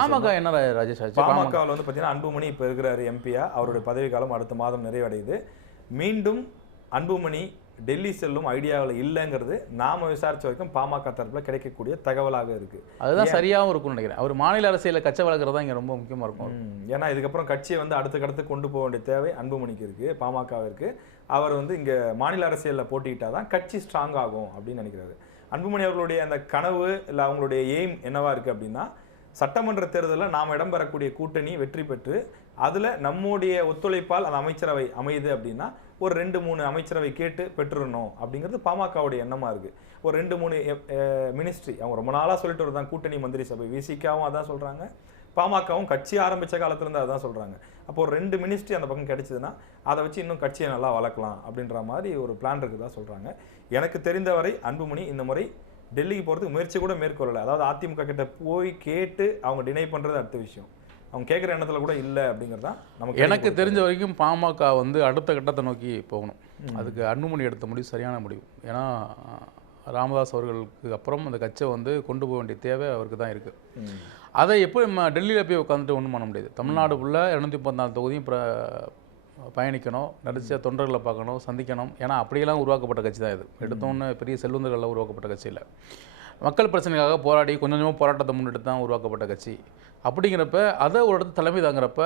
பாமக என்ன ராஜேஷ் ஆச்சு? பாமகவில் வந்து பார்த்தீங்கன்னா அன்புமணி இப்போ இருக்கிறாரு எம்பியா, அவருடைய பதவி காலம் அடுத்த மாதம் நிறைவடையுது. மீண்டும் அன்புமணி டெல்லி செல்லும் ஐடியாவில் இல்லைங்கிறது நாம விசாரிச்ச வரைக்கும் பாமக தரப்பில் கிடைக்கக்கூடிய தகவலாக இருக்கு. அதுதான் சரியாகவும் இருக்கும்னு நினைக்கிறேன். அவர் மாநில அரசியலில் கச்சை வளர்க்குறது இங்கே ரொம்ப முக்கியமாக இருக்கும். ஏன்னா இதுக்கப்புறம் கட்சியை வந்து அடுத்த கொண்டு போக வேண்டிய தேவை அன்புமணிக்கு இருக்கு, பாமகவிற்கு. அவர் வந்து இங்கே மாநில அரசியலில் போட்டிக்கிட்டால் தான் கட்சி ஸ்ட்ராங் ஆகும் அப்படின்னு நினைக்கிறாரு. அன்புமணி அவர்களுடைய அந்த கனவு இல்லை அவங்களுடைய எய்ம் என்னவா இருக்குது அப்படின்னா, சட்டமன்ற தேர்தலில் நாம் இடம்பெறக்கூடிய கூட்டணி வெற்றி பெற்று அதில் நம்முடைய ஒத்துழைப்பால் அந்த அமைச்சரவை அமையுது அப்படின்னா ஒரு 2-3 அமைச்சரவை கேட்டு பெற்றுடணும் அப்படிங்கிறது பாமகவுடைய எண்ணமாக இருக்குது. ஒரு 2-3 மினிஸ்ட்ரி அவங்க ரொம்ப நாளாக சொல்லிட்டு வருதான், கூட்டணி மந்திரி சபை. விசிகாவும் அதான் சொல்கிறாங்க, பாமகவும் கட்சி ஆரம்பித்த காலத்துலேருந்து அதான் சொல்கிறாங்க. அப்போ ஒரு 2 மினிஸ்ட்ரி அந்த பக்கம் கிடைச்சதுன்னா அதை வச்சு இன்னும் கட்சியை நல்லா வளர்க்கலாம் அப்படின்ற மாதிரி ஒரு பிளான் இருக்குதான் சொல்கிறாங்க. எனக்கு தெரிந்தவரை அன்புமணி இந்த முறை டெல்லிக்கு போகிறதுக்கு முயற்சி கூட மேற்கொள்ளலை. அதாவது அதிமுக கிட்ட போய் கேட்டு அவங்க டினை பண்ணுறது அடுத்த விஷயம், அவங்க கேட்குற எண்ணத்தில் கூட இல்லை அப்படிங்கிறதான் நமக்கு. எனக்கு தெரிஞ்ச வரைக்கும் பாமக வந்து அடுத்த கட்டத்தை நோக்கி போகணும். அதுக்கு அன்புமணி எடுத்த முடிவு சரியான முடிவு. ஏன்னா ராமதாஸ் அவர்களுக்கு அப்புறம் அந்த கட்சியை வந்து கொண்டு போக வேண்டிய தேவை அவருக்கு தான் இருக்குது. அதை எப்போ நம்ம டெல்லியில் போய் உட்காந்துட்டு ஒன்றும் பண்ண முடியாது. தமிழ்நாடு ஃபுல்லாக 234 தொகுதியும் பயணிக்கணும், நடிச்ச தொண்டர்களை பார்க்கணும், சந்திக்கணும். ஏன்னா அப்படியெல்லாம் உருவாக்கப்பட்ட கட்சி தான் இது. எடுத்தோன்னு பெரிய செல்வந்தர்களில் உருவாக்கப்பட்ட கட்சியில் மக்கள் பிரச்சனைக்காக போராடி கொஞ்சம் கொஞ்சமாக போராட்டத்தை முன்னெடுத்து தான் உருவாக்கப்பட்ட கட்சி. அப்படிங்கிறப்ப அதை ஒரு இடத்துல தலைமை தாங்கிறப்ப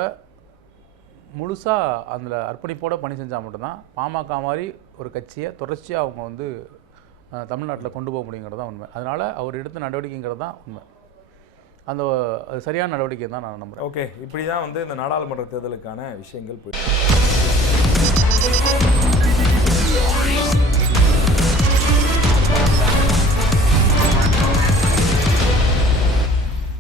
முழுசாக அதில் அர்ப்பணிப்போடு பணி செஞ்சால் மட்டும்தான் பாமக மாதிரி ஒரு கட்சியை தொடர்ச்சியாக அவங்க வந்து தமிழ்நாட்டில் கொண்டு போக முடியுங்கிறது தான் உண்மை. அதனால் அவர் எடுத்த நடவடிக்கைங்கிறது தான் உண்மை. அந்த சரியான நடவடிக்கை தான் நான் நம்புகிறேன். ஓகே, இப்படி தான் வந்து இந்த நாடாளுமன்ற தேர்தலுக்கான விஷயங்கள் போயிட்டு